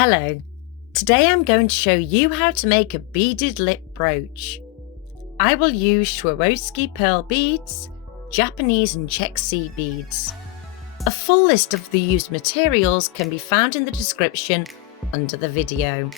Hello, today I'm going to show you how to make a beaded lip brooch. I will use Swarovski pearl beads, Japanese and Czech sea beads. A full list of the used materials can be found in the description under the video.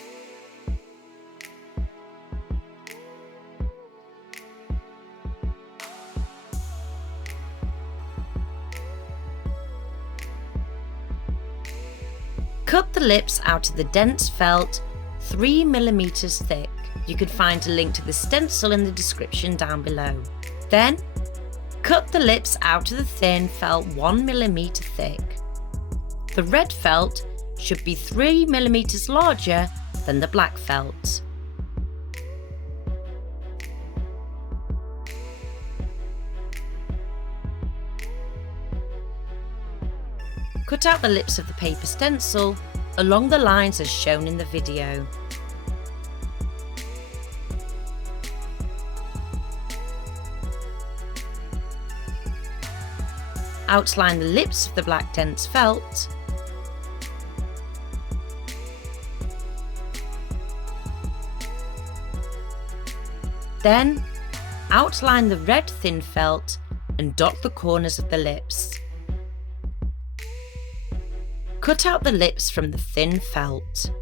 Cut the lips out of the dense felt 3 mm thick. You can find a link to the stencil in the description down below. Then, cut the lips out of the thin felt 1 mm thick. The red felt should be 3 mm larger than the black felt. Cut out the lips of the paper stencil along the lines as shown in the video. Outline the lips of the black dense felt. Then, outline the red thin felt and dot the corners of the lips. Cut out the lips from the thin felt.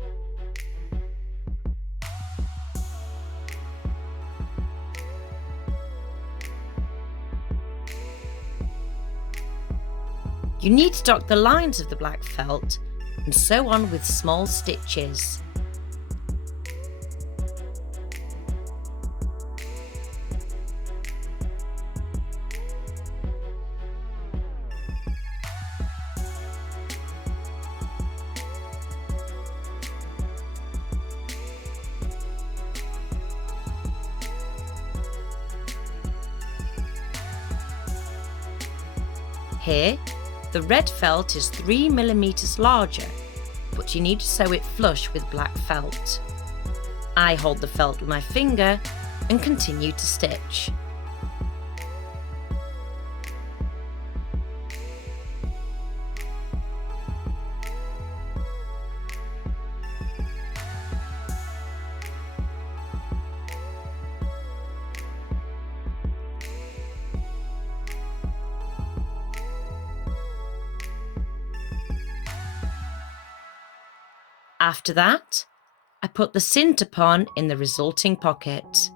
You need to dot the lines of the black felt and sew on with small stitches. Here, the red felt is 3 mm larger, but you need to sew it flush with black felt. I hold the felt with my finger and continue to stitch. After that, I put the centerpon in the resulting pocket.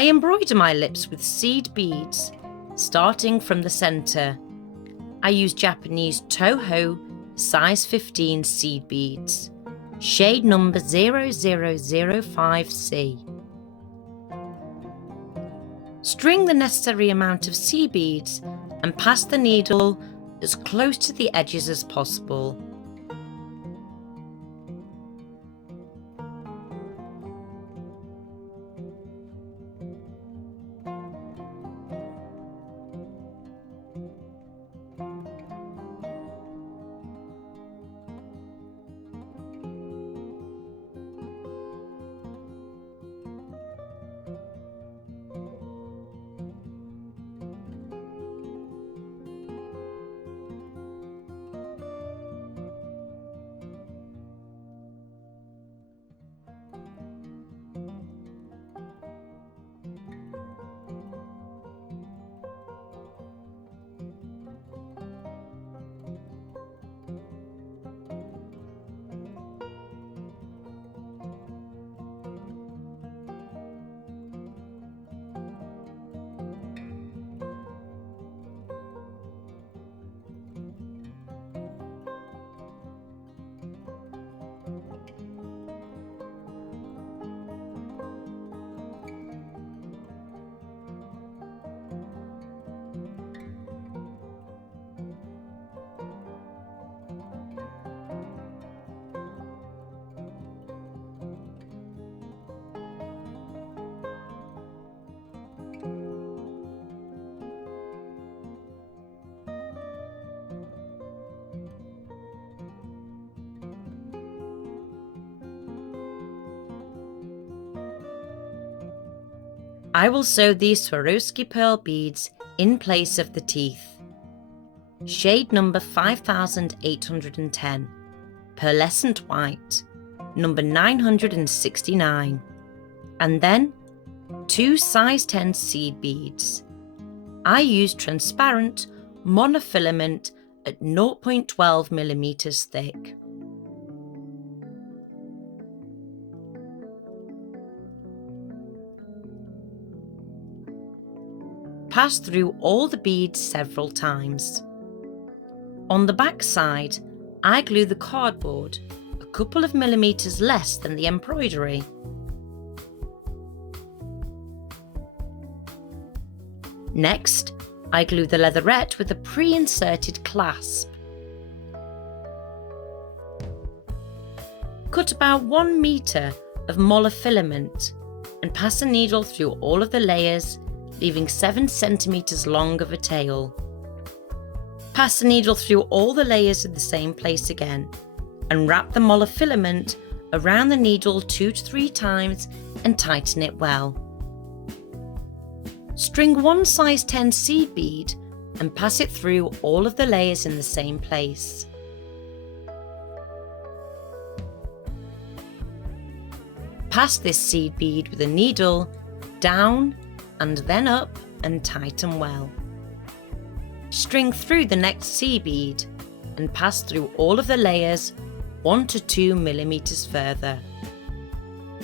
I embroider my lips with seed beads, starting from the centre. I use Japanese Toho size 15 seed beads, shade number 0005C. String the necessary amount of seed beads and pass the needle as close to the edges as possible. I will sew these Swarovski pearl beads in place of the teeth. Shade number 5810, pearlescent white, number 969, and then 2 size 10 seed beads. I use transparent monofilament at 0.12mm thick. Pass through all the beads several times. On the back side, I glue the cardboard a couple of millimeters less than the embroidery. Next, I glue the leatherette with a pre-inserted clasp. Cut about 1 meter of monofilament and pass a needle through all of the layers, leaving 7 centimeters long of a tail. Pass the needle through all the layers in the same place again and wrap the monofilament around the needle 2 to 3 times and tighten it well. String 1 size 10 seed bead and pass it through all of the layers in the same place. Pass this seed bead with a needle down and then up and tighten well. String through the next seed bead and pass through all of the layers 1 to 2 millimeters further.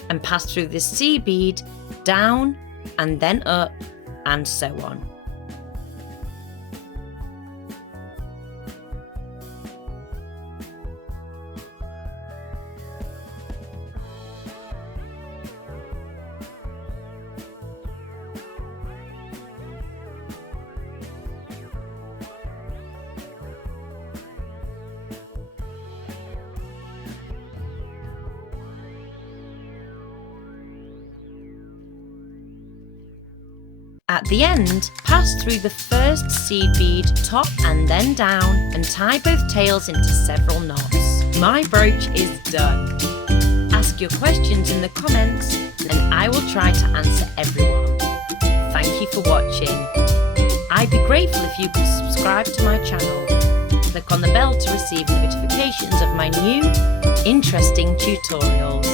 And pass through this seed bead down and then up and so on. At the end, pass through the first seed bead top and then down and tie both tails into several knots. My brooch is done. Ask your questions in the comments and I will try to answer everyone. Thank you for watching. I'd be grateful if you could subscribe to my channel. Click on the bell to receive notifications of my new, interesting tutorials.